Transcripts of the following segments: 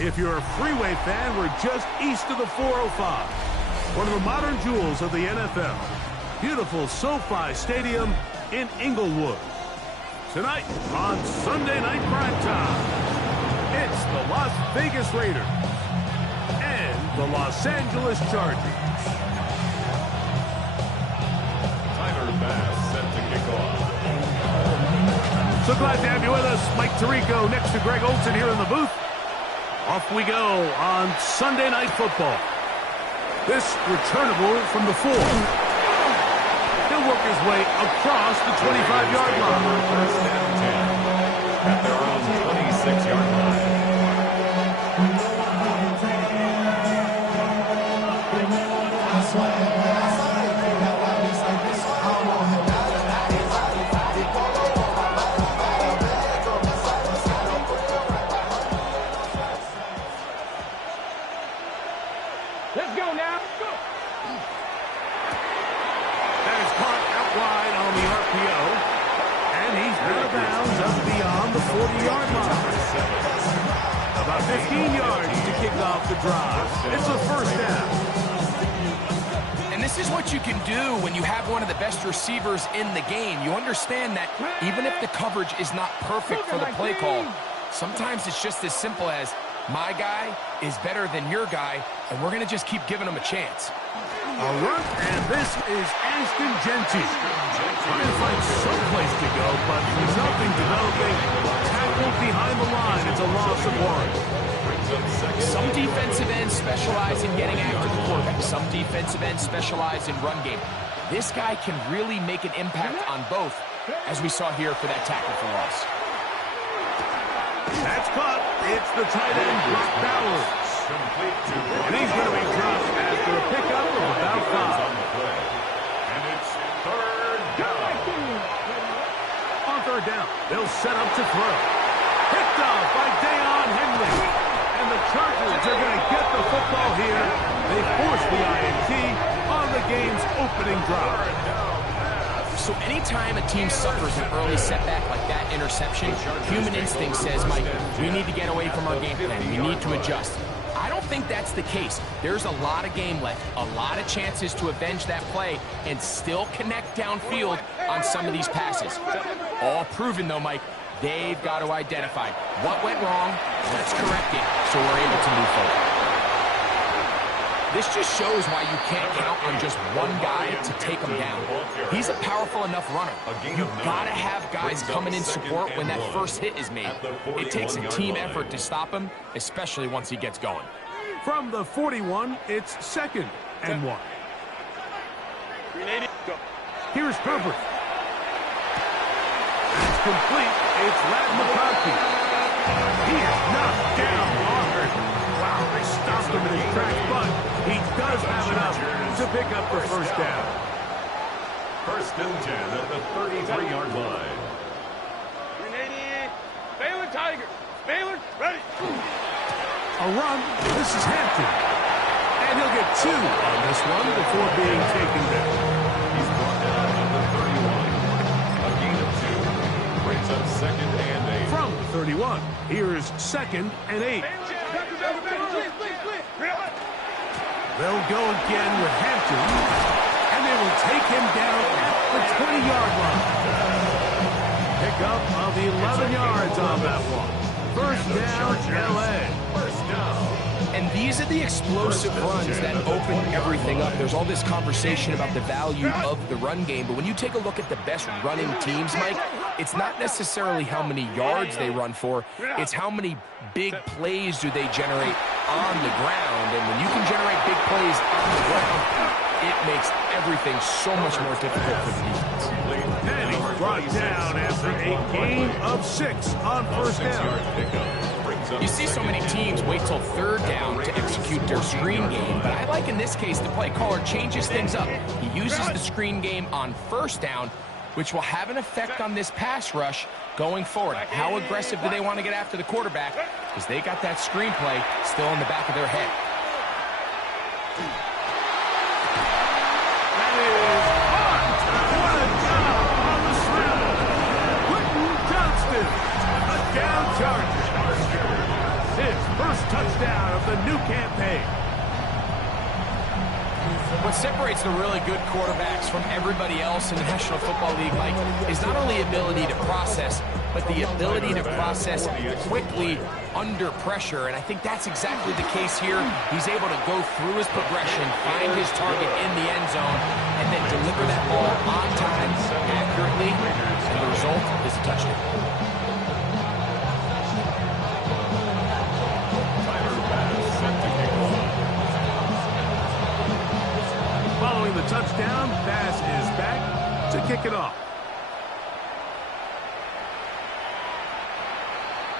If you're a freeway fan, we're just east of the 405. One of the modern jewels of the NFL. Beautiful SoFi Stadium in Inglewood. Tonight on Sunday Night Primetime, it's the Las Vegas Raiders and the Los Angeles Chargers. Tyler Bass set to kick off. So glad to have you with us. Mike Tirico next to Greg Olson here in the booth. Off we go on Sunday Night Football. This returnable from the 4. He'll work his way across the 25-yard line. First down 10 at their own 26-yard line. Let's go now. Go. That is caught out wide on the RPO. And he's out of bounds up beyond the 40-yard line. About 15 yards to kick off the drive. It's a first down. And this is what you can do when you have one of the best receivers in the game. You understand that even if the coverage is not perfect for the play call, sometimes it's just as simple as my guy is better than your guy, and we're going to just keep giving him a chance. A run, and this is Ashton Genty. Trying to find someplace to go, but nothing developing. Tackled behind the line. It's a loss of 1. Some defensive ends specialize in getting after the quarterback. Some defensive ends specialize in run game. This guy can really make an impact on both, as we saw here for that tackle for loss. That's caught. It's the tight end, Brock Bowers. And he's going to be dropped after a pickup of about 5. And it's third down. On third down, they'll set up to throw. Picked off by Deion Henley. And the Chargers are going to get the football here. They force the INT on the game's opening drive. So anytime a team suffers an early setback like that interception, human instinct says, Mike, we need to get away from our game plan. We need to adjust. I don't think that's the case. There's a lot of game left, a lot of chances to avenge that play and still connect downfield on some of these passes. All proven, though, Mike, they've got to identify what went wrong, let's correct it, so we're able to move forward. This just shows why you can't count on just one guy to take him down. He's a powerful enough runner. You've got to have guys coming in support when that first hit is made. It takes a team effort to stop him, especially once he gets going. From the 41, it's 2nd and 1. Here's Herbert. It's complete. It's Ladd McConkey. He is knocked down hard. Wow, they stopped him in his tracks, but he does have enough to pick up the first down. First and 10 at the 33-yard line. Baylor Tigers. Baylor, ready. A run. This is Hampton. And he'll get 2 on this one before being taken down. He's brought down at the 31. A gain of 2 brings up 2nd and 8. From the 31, here's 2nd and 8. They'll go again with Hampton, and they will take him down at the 20-yard line. Pickup of 11 yards on that one. First down, L.A. First down. And these are the explosive runs that open everything up. There's all this conversation about the value of the run game, but when you take a look at the best running teams, Mike, it's not necessarily how many yards they run for, it's how many big plays do they generate on the ground. And when you can generate big plays on the ground, it makes everything so much more difficult for the defense. And he's brought down after a gain of 6 on first down. You see so many teams wait till third down to execute their screen game, but I like in this case the play caller changes things up. He uses the screen game on first down, which will have an effect on this pass rush going forward. How aggressive do they want to get after the quarterback? Because they got that screen play still in the back of their head. That is on. What a job on the snap. Quentin Johnston, a down Charger. It's first touchdown of the new campaign. What separates the really good quarterbacks from everybody else in the National Football League, Mike, is not only ability to process, but the ability to process quickly under pressure. And I think that's exactly the case here. He's able to go through his progression, find his target in the end zone, and then deliver that ball on time, accurately, and the result is a touchdown. Following the touchdown, pass is back to kick it off.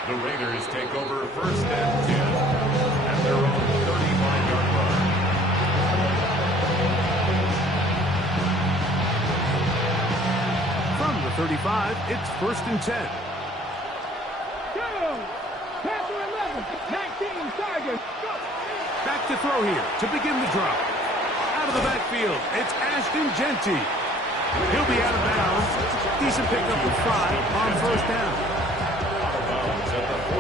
The Raiders take over first and 10 at their own 35-yard line. From the 35, it's first and 10. Go! Panther 11, 19 Tigers. Go! Back to throw here to begin the drive. Out of the backfield, it's Ashton Genty. He'll be out of bounds. Decent pickup of 5 on first down.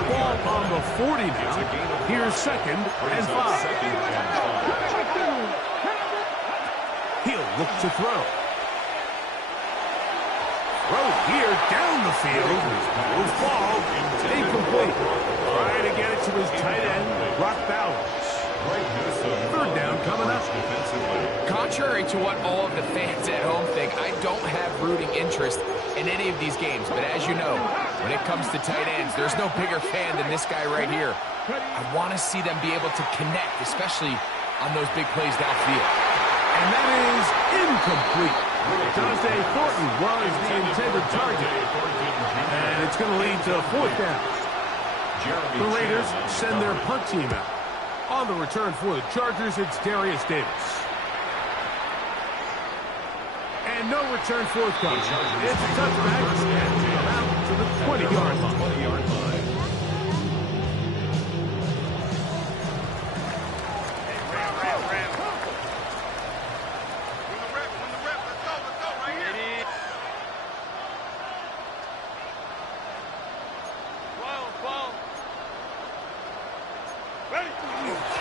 Ball on the 40 now. Here's second and 5. He'll look to throw. Throw here down the field. Will fall. Incomplete. Trying to get it to his tight end, Brock Bowers. Third down coming up. Contrary to what all of the fans at home think, I don't have rooting interest in any of these games. But as you know, when it comes to tight ends, there's no bigger fan than this guy right here. I want to see them be able to connect, especially on those big plays downfield. And that is incomplete. Dante Thornton was the intended target. And it's going to lead to a fourth down. The Raiders send their punt team out. On the return for the Chargers, it's Darius Davis. And no return forthcoming. It's a touchback and out to the 20-yard line.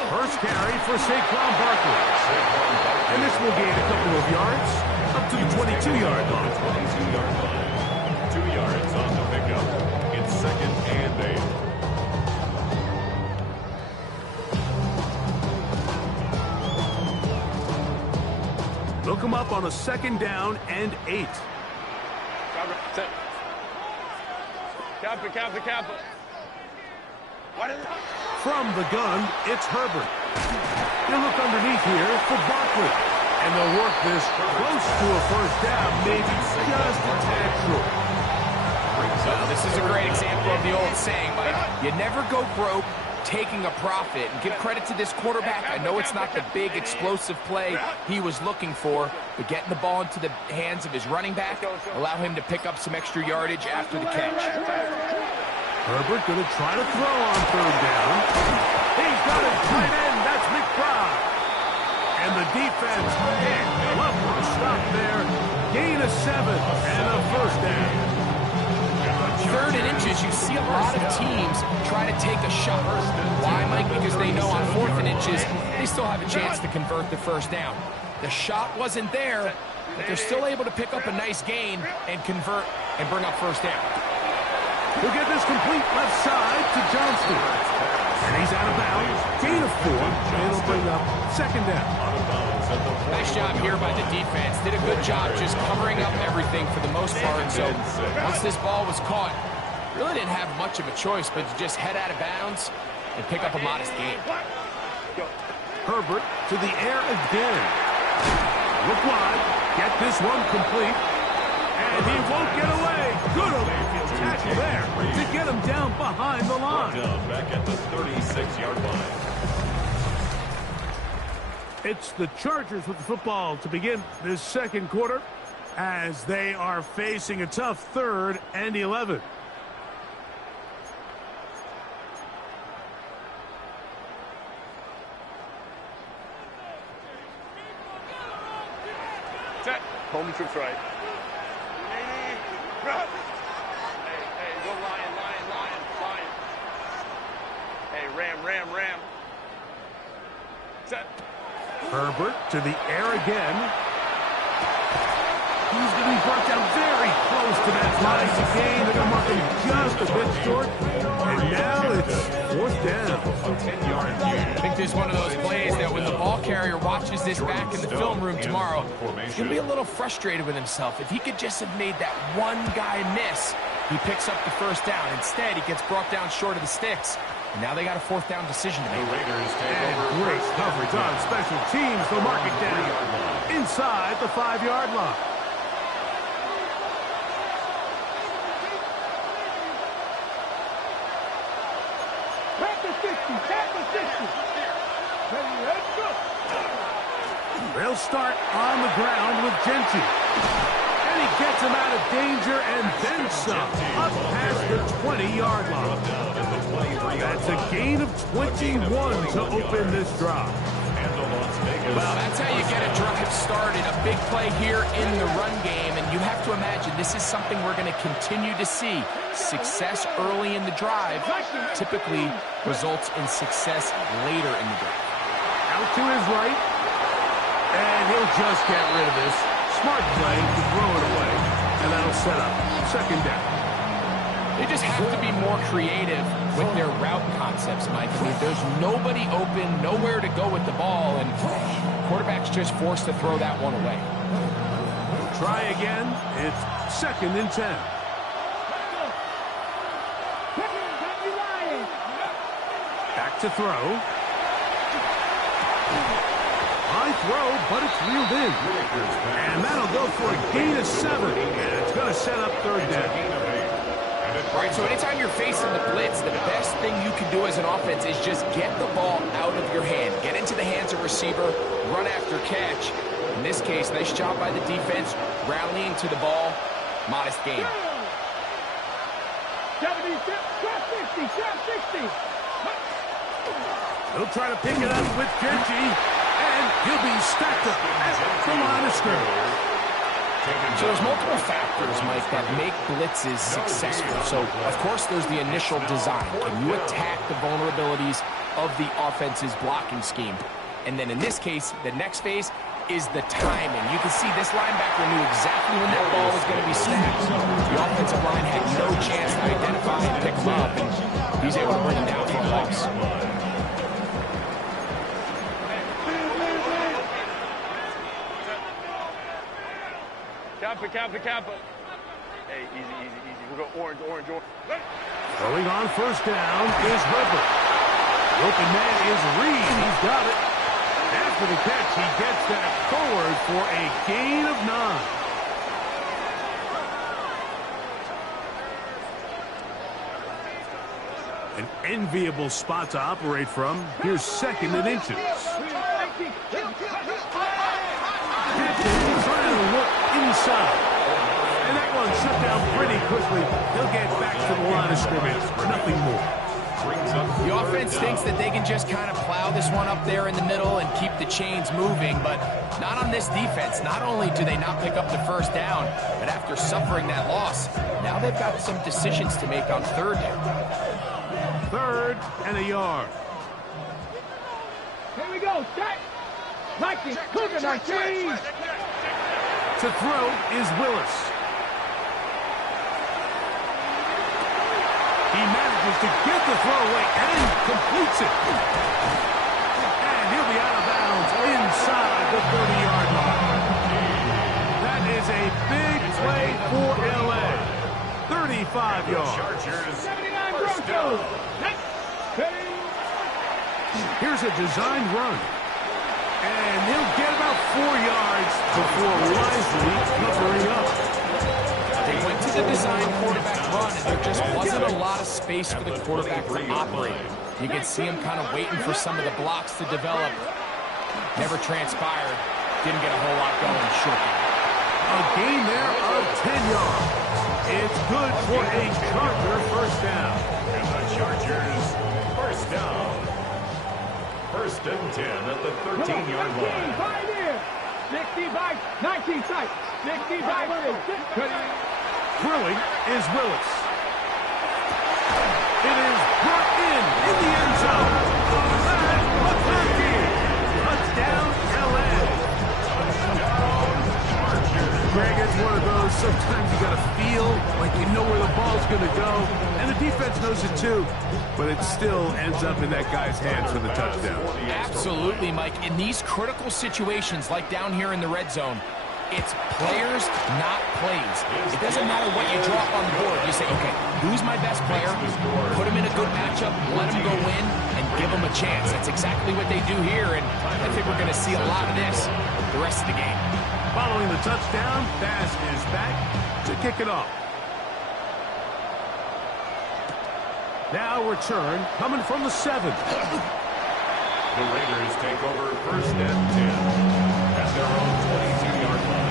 First carry for Saquon Barkley. And this will gain a couple of yards up to the 22-yard line. 22-yard line. 2 yards on the pickup. It's second and 8. Look him up on a second down and 8. Kappa. From the gun, it's Herbert. He'll look underneath here for Barkley. And they'll work this close to a first down, maybe just a tad short. Well, this is a great example of the old saying, Mike. You never go broke taking a profit. And give credit to this quarterback. I know it's not the big explosive play he was looking for, but getting the ball into the hands of his running back, allow him to pick up some extra yardage after the catch. Herbert going to try to throw on third down. He's got his tight end. That's McBride. And the defense can't love to stop there. Gain of 7 and a first down. Third and inches, you see a lot of teams try to take a shot. Why, Mike? Because they know on fourth and inches, they still have a chance to convert the first down. The shot wasn't there, but they're still able to pick up a nice gain and convert and bring up first down. He'll get this complete left side to Johnston. And he's out of bounds. Gain of 4. And it'll bring up second down. Nice job here by the defense. Did a good job just covering up everything for the most part. So once this ball was caught, really didn't have much of a choice but to just head out of bounds and pick up a modest gain. Herbert to the air again. Look wide. Get this one complete. And he won't get away. Good overfield tackle there to get him down behind the line. Back at the 36-yard line. It's the Chargers with the football to begin this second quarter as they are facing a tough 3rd and 11. Set. Home troops right. Hey, go Lion. Hey, Ram. Ram. Set. Herbert to the air again. He's going to be brought down very close to that line to gain. They're going to mark him just a bit short. And now it's 4th down. 10-yard gain. I think this is one of those plays that when the ball carrier watches this back in the film room tomorrow, he's going to be a little frustrated with himself. If he could just have made that one guy miss, he picks up the first down. Instead, he gets brought down short of the sticks. And now they got a 4th down decision to The make. Raiders take And over. great coverage on special teams. They'll mark it down inside the 5-yard line. They'll start on the ground with Genty. And he gets him out of danger and then some. Up past the 20-yard line. That's a gain of 21 to open this drive. Well, that's how you get a drive started. A big play here in the run game. And you have to imagine this is something we're going to continue to see. Success early in the drive typically results in success later in the drive. Out to his right. And he'll just get rid of this. Smart play to throw it away. And that'll set up 2nd down. They just have to be more creative with their route concepts, Mike. I mean, there's nobody open, nowhere to go with the ball, and quarterback's just forced to throw that one away. Try again. It's 2nd and 10. Back to throw. High throw, but it's reeled in. And that'll go for a gain of 7. And it's going to set up 3rd down. All right, so anytime you're facing the blitz, the best thing you can do as an offense is just get the ball out of your hand. Get into the hands of receiver, run after catch. In this case, nice job by the defense, rallying to the ball. Modest gain. 70, 60. He'll try to pick it up with Genty, and he'll be stacked up at the line of scrimmage. So there's multiple factors, Mike, that make blitzes successful. So, of course, there's the initial design. Can you attack the vulnerabilities of the offense's blocking scheme? And then in this case, the next phase is the timing. You can see this linebacker knew exactly when that ball was going to be snapped. The offensive line had no chance to identify and pick him up, and he's able to bring him down for a loss. Kappa. Hey, easy. We'll go orange. Throwing on 1st down is Herbert. The open man is Reed. He's got it. After the catch, he gets that forward for a gain of 9. An enviable spot to operate from. Here's 2nd and inches. Trying to look inside. And that one shut down pretty quickly. He'll get back to the line of scrimmage. Nothing more. The offense thinks that they can just kind of plow this one up there in the middle and keep the chains moving, but not on this defense. Not only do they not pick up the 1st down, but after suffering that loss, now they've got some decisions to make on 3rd down. 3rd and a yard. Here we go. Set. Mikey, Cougar 19. To throw is Willis. He manages to get the throw away and completes it. And he'll be out of bounds inside the 30-yard line. That is a big play for L.A. 35 yards. Chargers. 79 Broncos. Here's a designed run. And he'll get about 4 yards before wisely covering up. They went to the design quarterback run, and there just wasn't a lot of space for the quarterback to operate. You can see him kind of waiting for some of the blocks to develop. Never transpired. Didn't get a whole lot going short. A gain there of 10 yards. It's good for a Charger 1st down. And the Chargers 1st down. 1st and 10 at the 13-yard line. 65, 19 sight. 65, Throwing is Willis. It is brought in the end zone. too, but it still ends up in that guy's hands for the touchdown. Absolutely, Mike. In these critical situations, like down here in the red zone, it's players, not plays. It doesn't matter what you drop on the board. You say, okay, who's my best player? Put him in a good matchup, let him go win, and give him a chance. That's exactly what they do here, and I think we're going to see a lot of this the rest of the game. Following the touchdown, Bass is back to kick it off. Now return coming from the 7. The Raiders take over first and 10 at their own 22-yard line.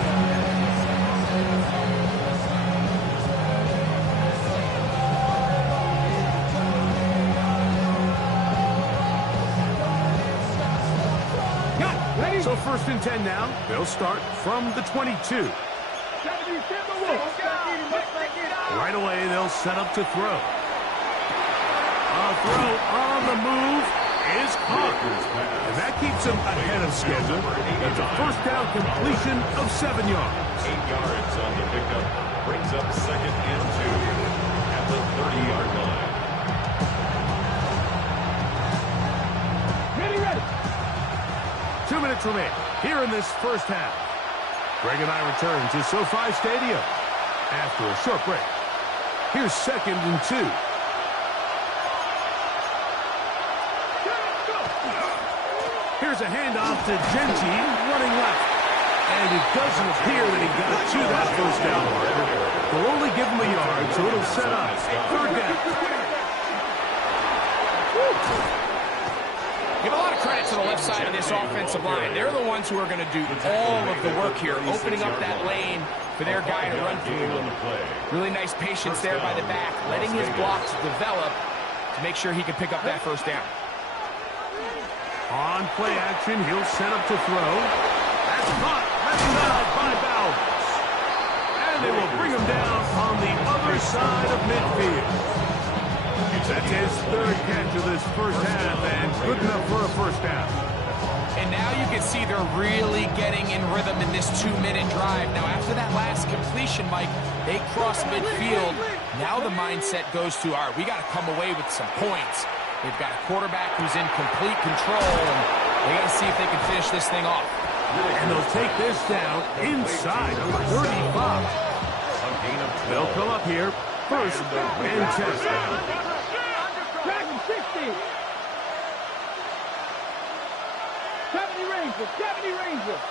So first and 10 now. They'll start from the 22. Right away, they'll set up to throw. A throw on the move is caught. And that keeps him ahead of schedule. That's a first down completion of 7 yards. 8 yards on the pickup. Brings up second and 2 at the 30-yard line. Ready. 2 minutes remain here in this first half. Greg and I return to SoFi Stadium after a short break. Here's second and 2. Here's a handoff to Genji running left. And it doesn't appear that he got to that first down marker. They'll only give him a yard, so it'll set up third down. Give a lot of credit to the left side of this offensive line. They're the ones who are going to do all of the work here, opening up that lane for their guy to run through. Really nice patience there by the back, letting his blocks develop to make sure he can pick up that first down. On play action, he'll set up to throw. That's caught. Left side by Bowers. And they will bring him down on the other side of midfield. That's his third catch of this first half, and good enough for a first down. And now you can see they're really getting in rhythm in this 2-minute drive. Now, after that last completion, Mike, they cross midfield. Now the mindset goes to, all right, we got to come away with some points. They've got a quarterback who's in complete control, and they got to see if they can finish this thing off. And they'll take this down inside of 35. They'll come up here first and 10. 60. 70 Rangers.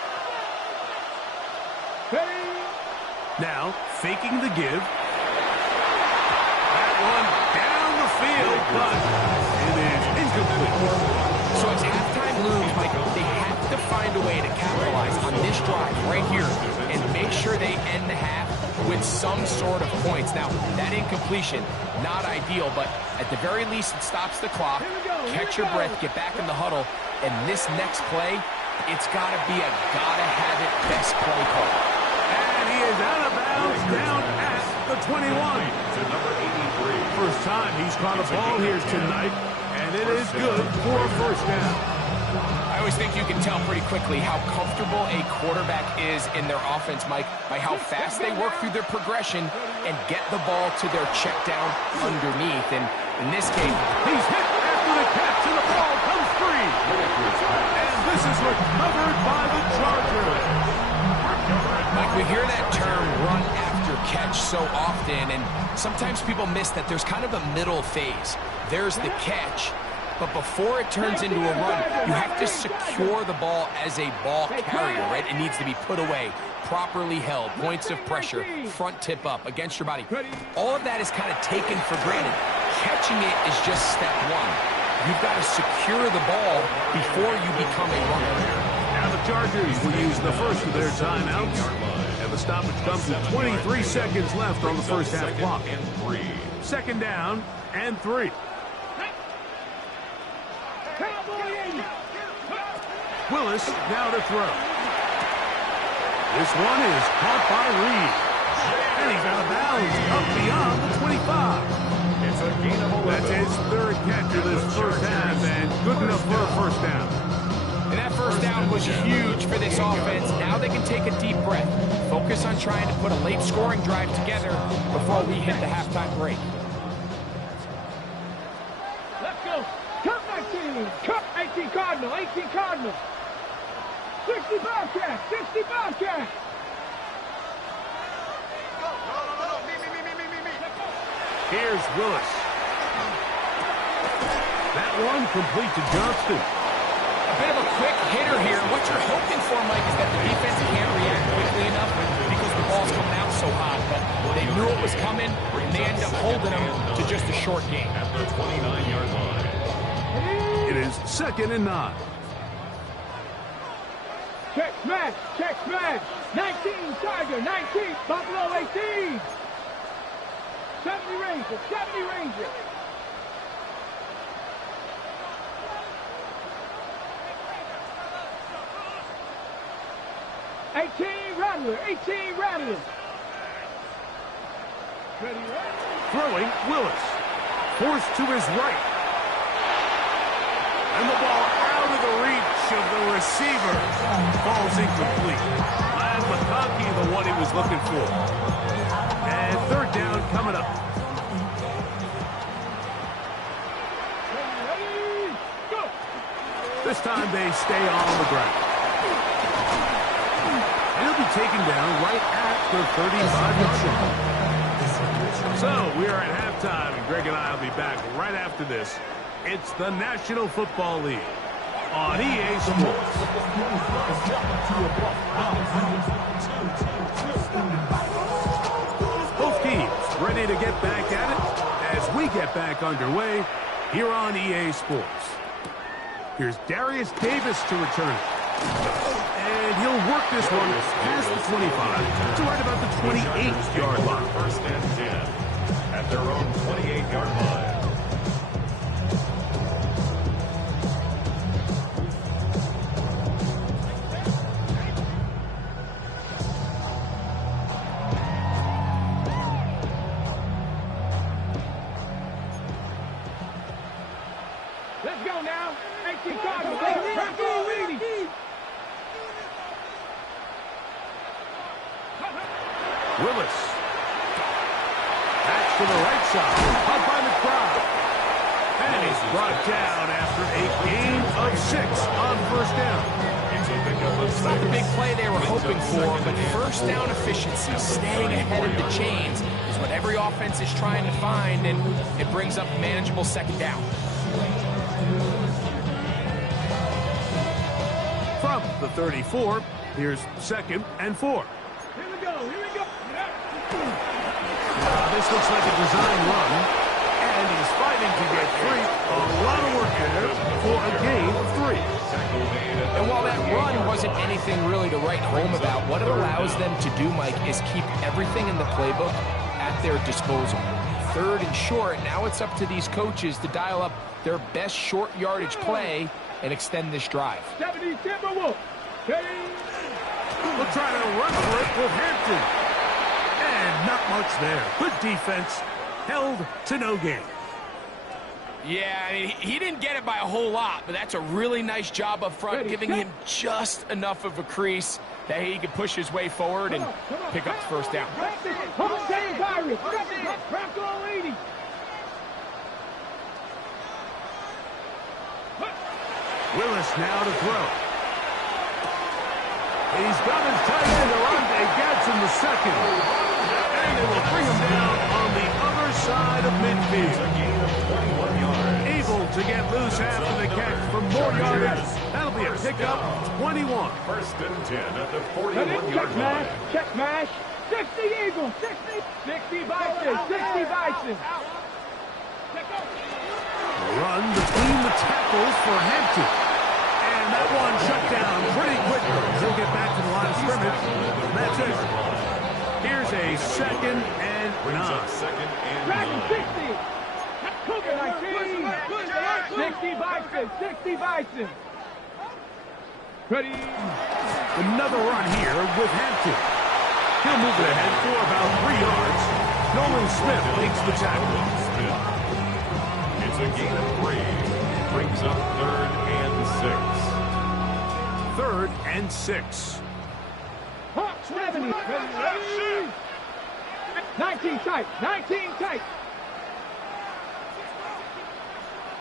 Ready. Now, faking the give. That one down the field, but it is incomplete. So as halftime looms, Mike, they have to find a way to capitalize on this drive right here and make sure they end the half with some sort of points. Now, that incompletion, not ideal, but at the very least, it stops the clock. Catch your breath, get back in the huddle, and this next play, it's got to be a gotta-have-it best play call. And he is out of bounds down at the 21. To number 83. First time he's caught a ball here tonight, and it is good for a first down. I always think you can tell pretty quickly how comfortable a quarterback is in their offense, Mike, by how fast they work through their progression and get the ball to their check down underneath. And in this case, he's hit after the catch, and the ball comes free. And this is recovered by the Chargers. Mike, we hear that term run after catch so often, and sometimes people miss that there's kind of a middle phase. There's the catch. But before it turns into a run, you have to secure the ball as a ball carrier, right? It needs to be put away, properly held, points of pressure, front tip up against your body. All of that is kind of taken for granted. Catching it is just step one. You've got to secure the ball before you become a runner. Now the Chargers will use the first of their timeouts. And the stoppage comes with 23 seconds left on the first half clock. Second down and 3. Willis now to throw. This one is caught by Reed. And he's out of bounds up beyond the 25. It's a gain of 11. That's his third catch of this first half, and good enough for a first down. And that first down was huge for this offense. Now they can take a deep breath, focus on trying to put a late scoring drive together before we hit the halftime break. Cardinal, 18 Cardinal. 60 Bobcat, 60 Bobcat. Here's Willis. That one complete to Johnston. A bit of a quick hitter here. What you're hoping for, Mike, is that the defense can't react quickly enough because the ball's coming out so hot. But they knew it was coming, and they ended up holding them to just a short game. At the 29-yard line. It is 2nd and 9. Check smash, check smash. 19 Tiger, 19 Buffalo 18. 70 Ranger, 70 Ranger. Rattler, 18 Rattler. Throwing, Willis. Forced to his right. And the ball out of the reach of the receiver. Falls incomplete. And McConkey, the one he was looking for. And 3rd down coming up. This time they stay on the ground. And he'll be taken down right at the 35-yard line. So we are at halftime, and Greg and I will be back right after this. It's the National Football League on EA Sports. Both teams ready to get back at it as we get back underway here on EA Sports. Here's Darius Davis to return it. And he'll work this one past the 25 to right about the 28-yard line. 1st and 10 at their own 28-yard line. Let's go now. 18 Cardinal, Franco Reedy. Willis. Back to the right side. Up by McBride. And he's brought down after a gain of 6 on 1st down. It's not the big play they were hoping for, but 1st down efficiency, staying ahead of the chains, is what every offense is trying to find, and it brings up manageable 2nd down. From the 34, here's 2nd and 4. Here we go, here we go. This looks like a design run, and he's fighting to get free. A lot of work there for a gain of 3. And while that run wasn't anything really to write home about, what it allows them to do, Mike, is keep everything in the playbook at their disposal. 3rd and short, now it's up to these coaches to dial up their best short yardage play and extend this drive. 70 Timberwolves. We'll try to run for it with Hampton. And not much there. Good defense. Held to no gain. Yeah, I mean, he didn't get it by a whole lot, but that's a really nice job up front, giving him just enough of a crease that he could push his way forward and pick up the 1st down. Willis now to throw. He's got his tight end Arante Gadsden the 2nd. And they will bring him down on the other side of midfield. Able to get loose after the catch for more yardage. That'll be a pickup, 21. 1st and 10 at the 41-yard line. Check smash. 60 Eagles. 60 Bison. 60 Bison. Run between the tackles for Hampton. And that one shut down pretty quickly. He'll get back to the line of scrimmage. That's it. Here's a 2nd and 9. 2nd and 9. 60. Cougar 19. 60 Bison. 60 Bison. Ready. Another run here with Hampton. He'll move it ahead for about 3 yards. Nolan Smith makes the tackle. It's a gain of 3. Brings up 3rd and 6. 3rd and 6. 70. 19 tight. 19 tight.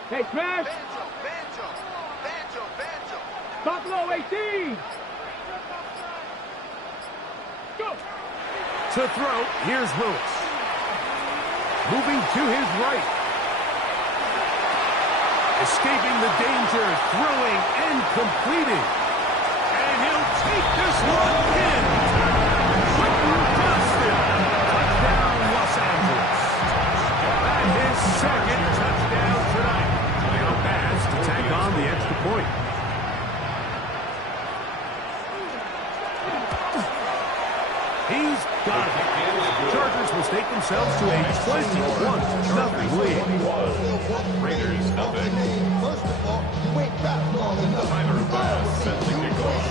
Hey, smash. 18. Go. To throw, here's Lewis. Moving to his right. Escaping the danger, throwing and completing. And he'll take this one in. Busted. Touchdown, Los Angeles. And his second touchdown tonight. Now pass to tack on the extra point. He's got it. Chargers will stake themselves to a 21-0 lead. Raiders nothing. Tyler Bass set to kick off.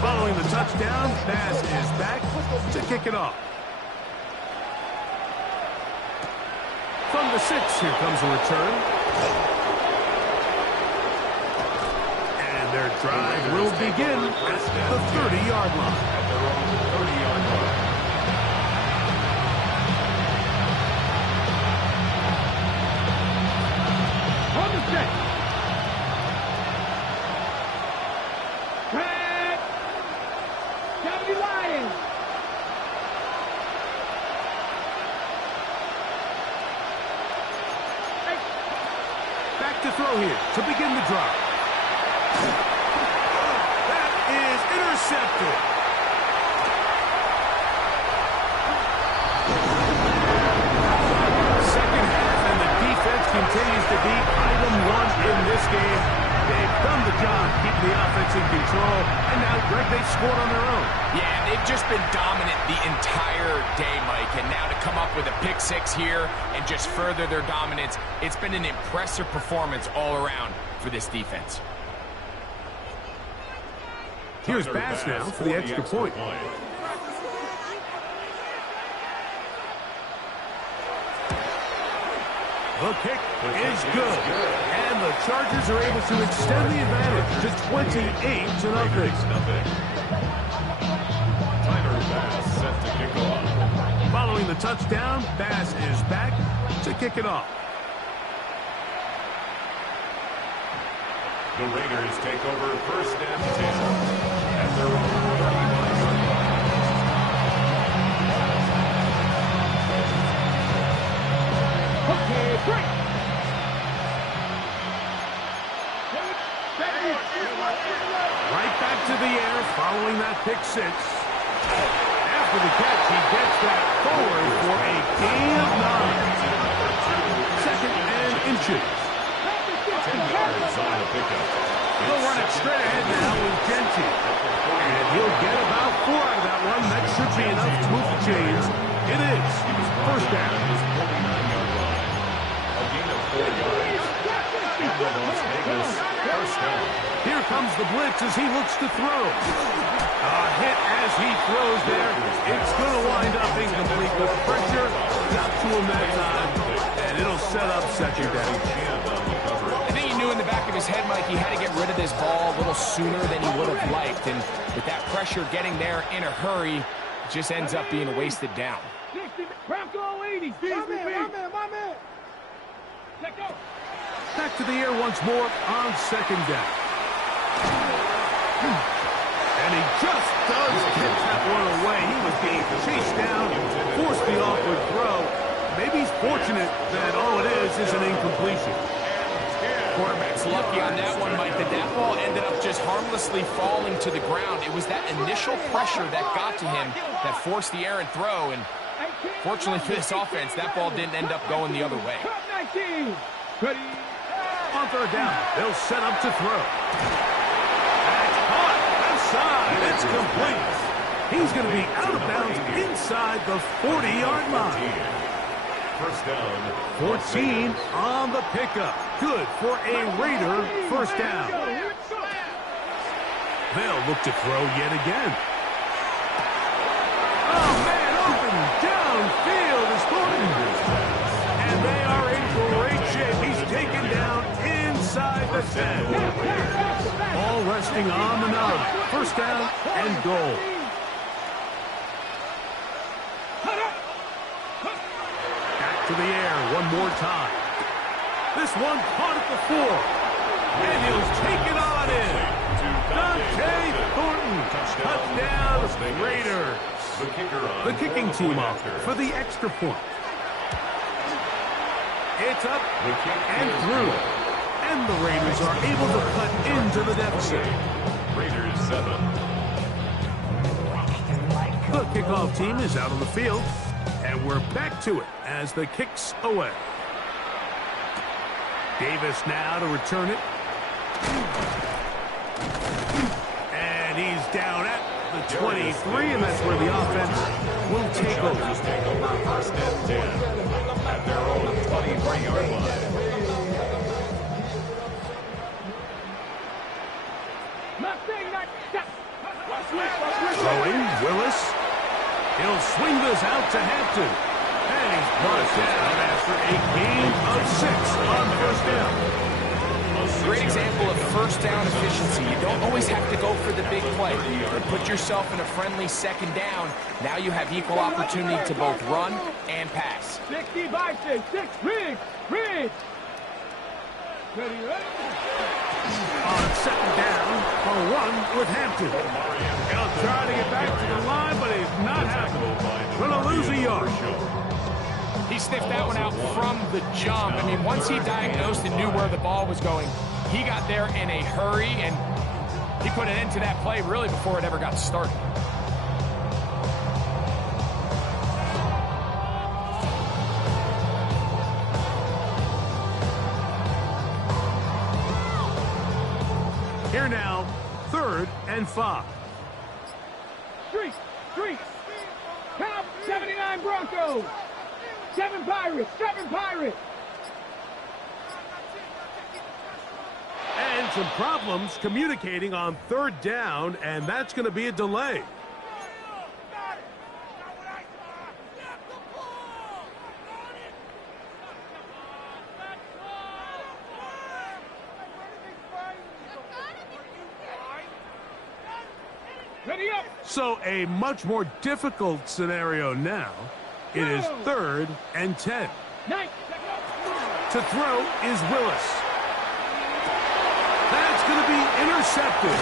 Following the touchdown, Bass is back to kick it off. From the 6, here comes a return. Their drive will begin at the 30-yard line. At their own 30-yard line. On the set. Red. Deputy Lions. Back to throw here to begin the drive. That is intercepted. Second half, and the defense continues to be item one in this game. They've done the job keeping the offense in control, and now, Greg, they've scored on their own. Yeah, they've just been dominant the entire day, Mike, and now to come up with a pick 6 here and just further their dominance, it's been an impressive performance all around for this defense. Here's Bass now for the extra point. The kick is good. And the Chargers are able to extend the advantage to 28-0. Tyler Bass set to kick off. Following the touchdown, Bass is back to kick it off. The Raiders take over first and 10 at their own 39-yard line. Okay, break. Right back to the air following that pick 6. After the catch, he gets that forward for a gain of 9. Second and inches. 10 yards on the pickup. He'll run it straight ahead now with Genty. And he'll get about 4 out of that one. That should be enough to move the chains. It is. First down. His 49-yard line. A gain of 4 yards. And the Las Vegas first down. Here comes the blitz as he looks to throw. A hit as he throws there. It's going to wind up incomplete. The pressure got to him that time. And it'll set up second down. I think he knew in the back of his head, Mike, he had to get rid of this ball a little sooner than he would have liked. And with that pressure getting there in a hurry, it just ends up being a wasted down. 60, crack all 80. My man. Let go. Back to the air once more on second down. And he just does get that one away. He was being chased down, forced the awkward throw. Maybe he's fortunate that all it is an incompletion. Quarterback's lucky on that one, Mike, that ball ended up just harmlessly falling to the ground. It was that initial pressure that got to him that forced the errant throw, and fortunately for this offense, that ball didn't end up going the other way. 19. Ready. On third down, they'll set up to throw. That's caught outside. It's complete. He's going to be out of bounds inside the 40-yard line. First down. 14 on the pickup. Good for a Raider first down. They'll look to throw yet again. Oh, man, open downfield is Thornton. And they are in great shape. He's taken down inside the 10. All resting on the 9. First down and goal. Back to the air one more time. This one caught at the 4. And he'll take it on in. Dante Thornton. Touchdown, Raiders. The kicking team off for the extra point. It's up and through. And the Raiders are able to cut into the deficit. Raiders 7. The kickoff team is out on the field. And we're back to it as the kick's away. Davis now to return it. And he's down at the 23, and that's where the offense will take over. Take over first and 10 at their own 23-yard line. Throwing, Willis. He'll swing this out to Hampton. And he's brought down after a gain of 6 on first down. Great example of first down efficiency. You don't always have to go for the big play. But put yourself in a friendly second down. Now you have equal opportunity to both run and pass. 60 by 6. Ridge. Ready. On second down, a run with Hampton. He'll try to get back to the line, but he's not happening. Going to lose a yard. He sniffed that one out from the jump. I mean, once he diagnosed and knew where the ball was going, he got there in a hurry, and he put an end to that play really before it ever got started. Here now, 3rd and 5. Street. Count 79 Broncos. 7 Pirates. And some problems communicating on 3rd down, and that's going to be a delay. Ready up. So a much more difficult scenario now. It is 3rd and 10. To throw is Willis. That's going to be intercepted.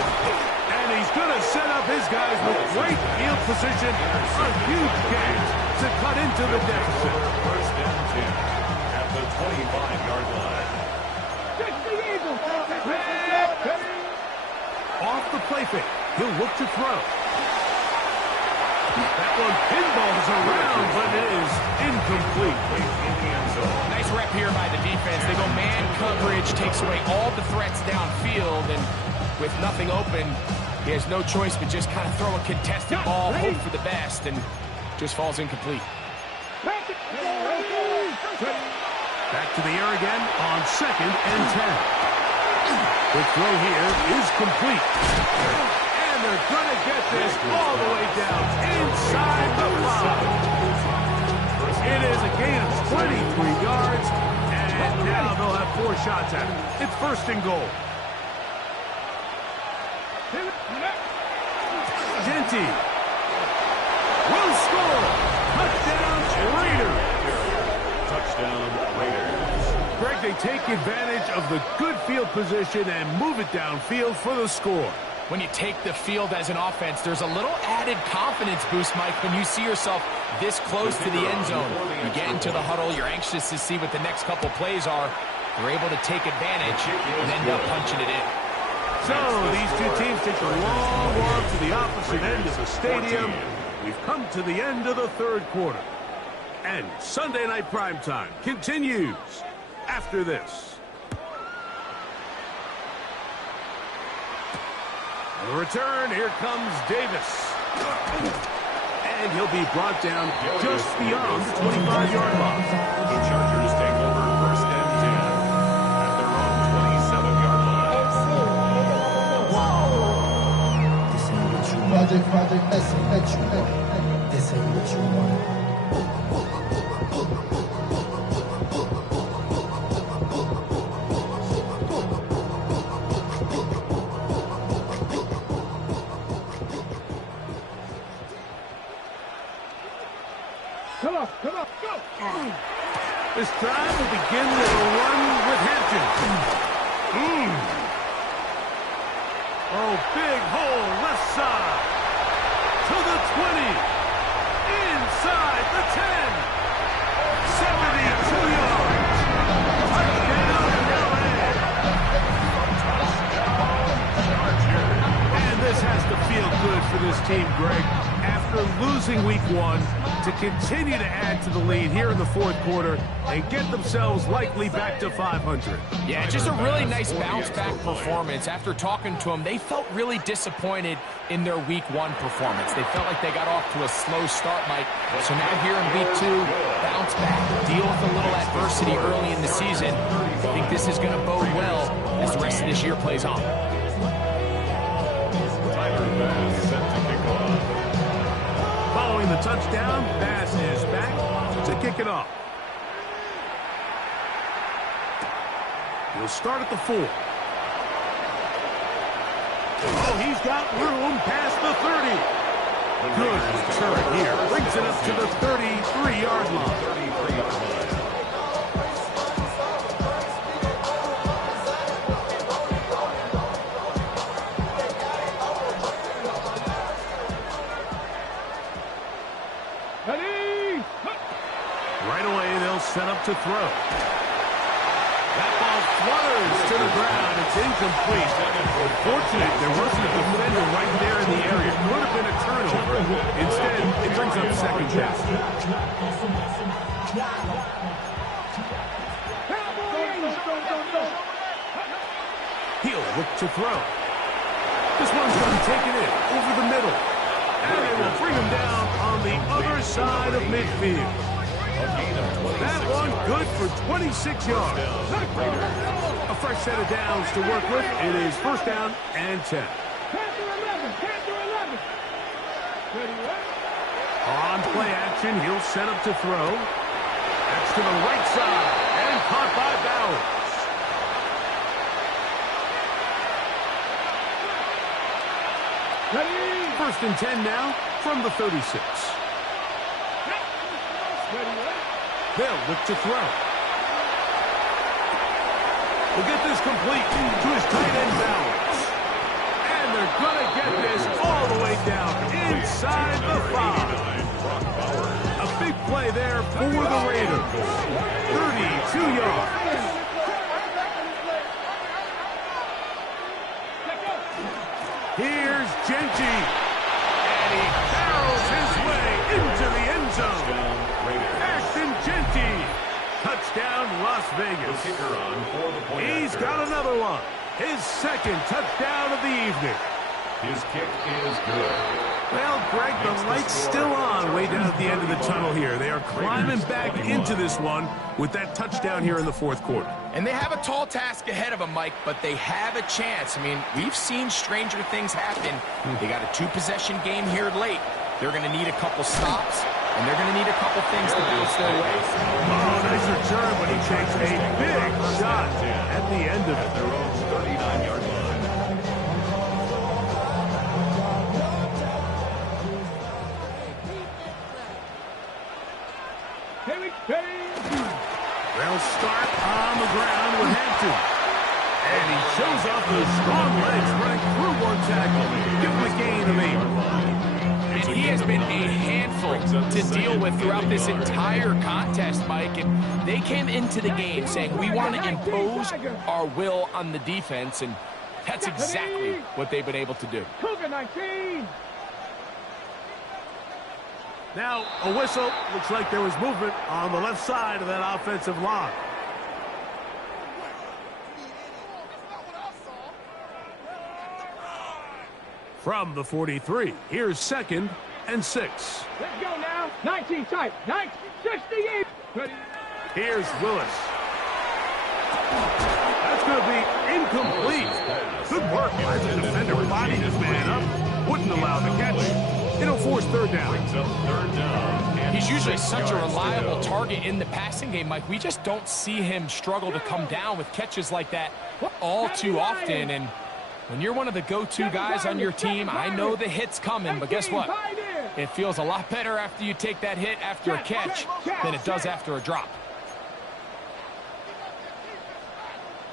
And he's going to set up his guys with great field position. A huge gain to cut into the deficit. First and 10 at the 25-yard line. Off the play fake. He'll look to throw. That one pinballs around, but it is incomplete. Nice rep here by the defense. They go man coverage, takes away all the threats downfield, and with nothing open, he has no choice but just kind of throw a contested ball, hope for the best, and just falls incomplete. Back to the air again on 2nd and 10. The throw here is complete. And they're going to get this all the way down inside the 5. It is a gain of 23 yards, and now they'll have 4 shots at it. It's 1st and goal. Genty will score. Touchdown, Raiders. Touchdown, Raiders. Greg, they take advantage of the good field position and move it downfield for the score. When you take the field as an offense, there's a little added confidence boost, Mike, when you see yourself this close to the end zone. You get into the huddle, you're anxious to see what the next couple plays are. You're able to take advantage and end up punching it in. So these two teams take a long walk to the opposite end of the stadium. We've come to the end of the 3rd quarter. And Sunday Night Primetime continues after this. On the return, here comes Davis. And he'll be brought down just beyond the 25-yard line. The Chargers take over first and 10 at their own 27-yard line. Project, this ain't what you want. Come on, go! This drive will begin with a run with Hampton. Oh, big hole left side. To the 20. Inside the 10. 72 yards. Touchdown, LA. And this has to feel good for this team, Greg. After losing week 1, to continue to add to the lead here in the fourth quarter and get themselves likely back to 500. Yeah, just a really nice bounce-back performance. After talking to them, they felt really disappointed in their week 1 performance. They felt like they got off to a slow start, Mike. So now here in week 2, bounce back, deal with a little adversity early in the season. I think this is going to bode well as the rest of this year plays on. Following the touchdown, Bass is back to kick it off. He'll start at the 4. Oh, he's got room past the 30. Good return here. Brings it up to the 33-yard line. Right away, they'll set up to throw. That ball flutters to the ground. It's incomplete. Unfortunate, there wasn't a defender right there in the area. Could have been a turnover. Instead, it brings up second down. He'll look to throw. This one's going to be taken in over the middle. And they will bring him down on the other side of midfield. That one good for 26 yards. A fresh set of downs to work with. It is first down and 10. On play action, he'll set up to throw. That's to the right side and caught by Bowers. First and 10 now from the 36. They'll look to throw. We'll get this complete to his tight end Bowers. And they're going to get this all the way down inside the 5. A big play there for the Raiders. 32 yards. Here's Genty. And he barrels his way into the end zone. Genty. Touchdown, Las Vegas. He's got another one. His second touchdown of the evening. His kick is good. Well, Greg, the light's still on way down at the end of the tunnel here. They are climbing back into this one with that touchdown here in the fourth quarter. And they have a tall task ahead of them, Mike, but they have a chance. I mean, we've seen stranger things happen. They got a 2-possession game here late. They're going to need a couple stops, and they're going to need a couple things to bounce their way. Oh, nice return, but he takes a big shot at the end of it. Their own 39-yard line. They'll start on the ground with Hampton. And he shows off those strong legs running through one tackle. Give him a gain of 8. And he has been a handful to deal with throughout this entire contest, Mike. And they came into the game saying, we want to impose our will on the defense, and that's exactly what they've been able to do. Now, a whistle. Looks like there was movement on the left side of that offensive line. From the 43, here's second and 6. Let's go now. 19 tight. 68. Here's Willis. That's going to be incomplete. Good work by the defender. Body this man up. Wouldn't allow the catch. It'll force third down. He's usually such a reliable target in the passing game, Mike. We just don't see him struggle to come down with catches like that all too often. And when you're one of the go-to guys on your team, I know the hit's coming, but guess what? It feels a lot better after you take that hit after a catch than it does after a drop.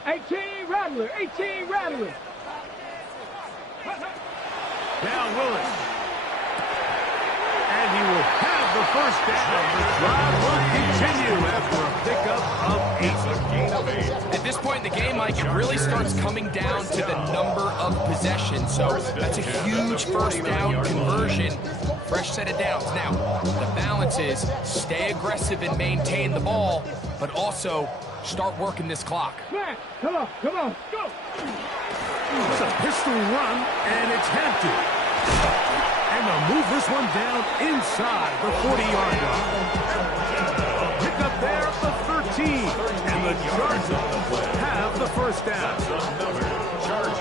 18 Rattler, 18 Rattler. Now Willis. And he will have the first down. The drive will continue after a pickup of 8. At this point in the game, Mike, it really starts coming down to the number of possessions. So that's a huge first down conversion. Fresh set of downs. Now, the balance is stay aggressive and maintain the ball, but also start working this clock. Come on, come on, go! It's a pistol run, and it's Hampton. And they'll move this one down inside the 40-yard line. Pick up there at the 13. And the Chargers have the first down.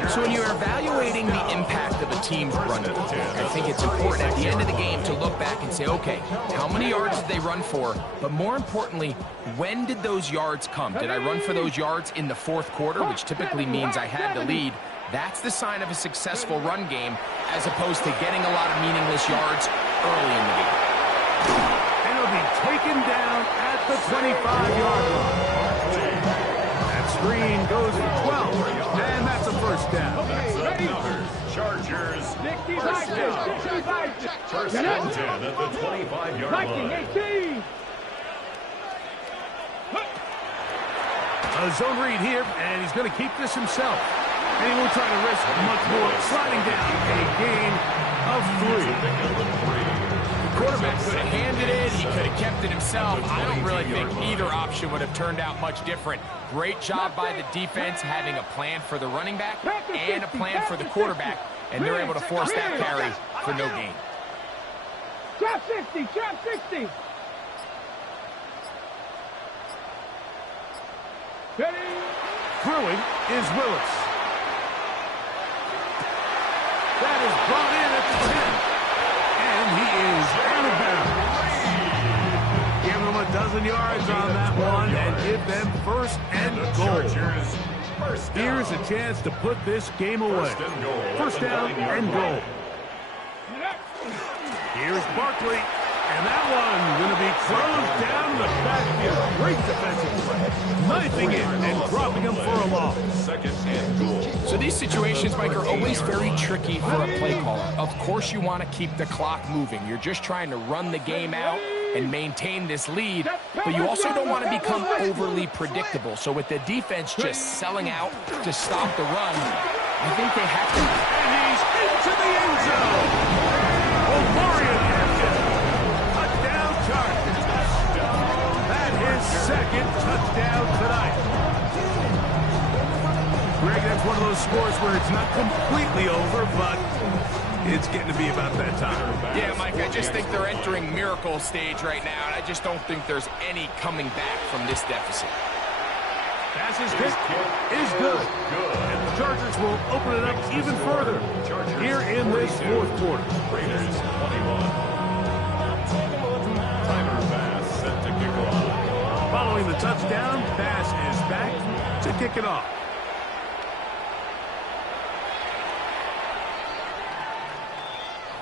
So when you're evaluating the impact of a team's running, I think it's important at the end of the game to look back and say, okay, how many yards did they run for? But more importantly, when did those yards come? Did I run for those yards in the fourth quarter, which typically means I had the lead? That's the sign of a successful run game, as opposed to getting a lot of meaningless yards early in the game. And he'll be taken down at the 25-yard line. That screen goes for 12, and that's a first down. Chargers. 65. First and 10 at the 25-yard line. 18. A zone read here, and he's going to keep this himself. And he won't try to risk much more. Sliding down a gain of 3. The quarterback could have handed it. He could have kept it himself. I don't really think either option would have turned out much different. Great job by the defense having a plan for the running back and a plan for the quarterback. And they're able to force that carry for no gain. Trap 60, trap 60. Ready? Throwing is Willis. That is brought in at the 10. And he is out of bounds. Give them a dozen yards on that one and give them first and goal. Here's a chance to put this game away. First down and goal. Here's Barkley. And that one going to be closed down the backfield. Great defensive play. Knifing it and dropping him for a loss. Second and goal. So these situations, Mike, are always very tricky for a play caller. Of course you want to keep the clock moving. You're just trying to run the game out and maintain this lead, but you also don't want to become overly predictable. So with the defense just selling out to stop the run, I think they have to. And he's into the end zone. Omarion Hampton. Touchdown Chargers. That is second touchdown tonight. Greg, that's one of those scores where it's not completely over, but it's getting to be about that time. Yeah, Mike, I just think they're entering miracle stage right now, and I just don't think there's any coming back from this deficit. Pass is kick is good. And the Chargers will open it up even further here in this fourth quarter. Raiders 21. Timer pass set to kick off. Following the touchdown, pass is back to kick it off.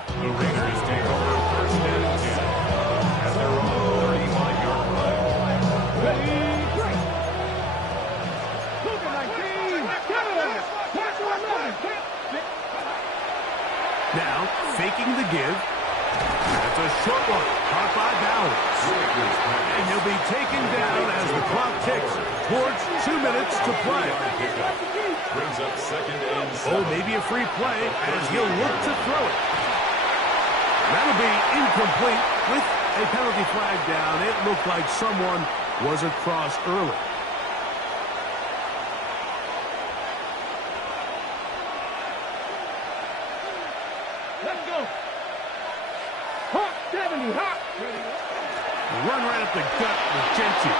The Raiders take over first and 10 at their own 35-yard line. Ready, break. Look at 19. Pass to 11. Now, faking the give. That's a short one, caught by Bowers. And he'll be taken down as the clock ticks towards 2 minutes to play. Brings up second and 7. Oh, maybe a free play as he'll look to throw it. That'll be incomplete with a penalty flag down. It looked like someone was across early. Let's go. Hawk 70, Hawk. Run right up the gut with Genty.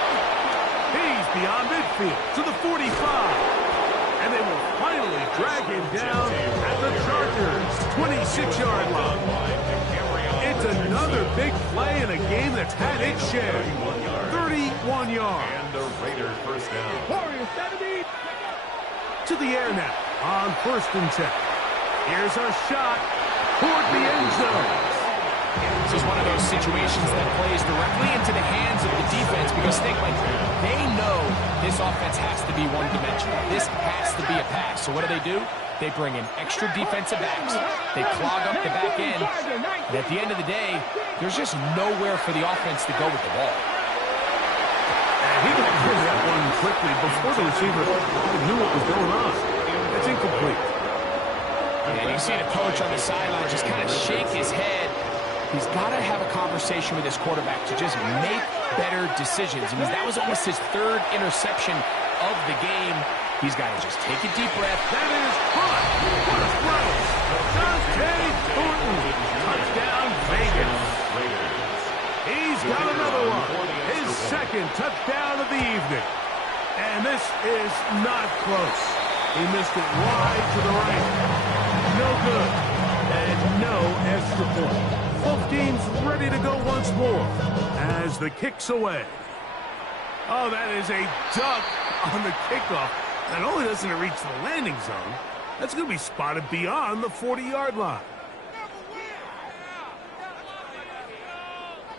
He's beyond midfield to the 45. And they will finally drag him down at the Chargers' 26-yard line. It's another big play in a game that's had its share. 31 yards. And the Raiders first down. Warriors 70. To the air now on first and 10. Here's a shot toward the end zone. This is one of those situations that plays directly into the hands of the defense because think like they know this offense has to be one-dimensional. This has to be a pass. So what do? They bring in extra defensive backs. They clog up the back end. And at the end of the day, there's just nowhere for the offense to go with the ball. And he got rid of that one quickly before the receiver knew what was going on. That's incomplete. And you see the coach on the sideline just kind of shake his head. He's got to have a conversation with his quarterback to just make better decisions. I mean, that was almost his third interception of the game. He's got to just take a deep breath. That is hot. What a throw. Dante Thornton. Touchdown, Vegas. He's got another one. His second touchdown of the evening. And this is not close. He missed it wide to the right. No good. And no extra point. Both teams ready to go once more as the kick's away. Oh, that is a duck on the kickoff. Not only doesn't it reach the landing zone, that's going to be spotted beyond the 40-yard line.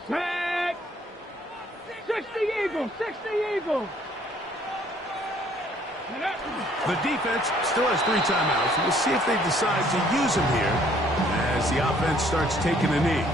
Tag! 60 Eagles! 60 Eagles! The defense still has 3 timeouts. We'll see if they decide to use them here as the offense starts taking a knee.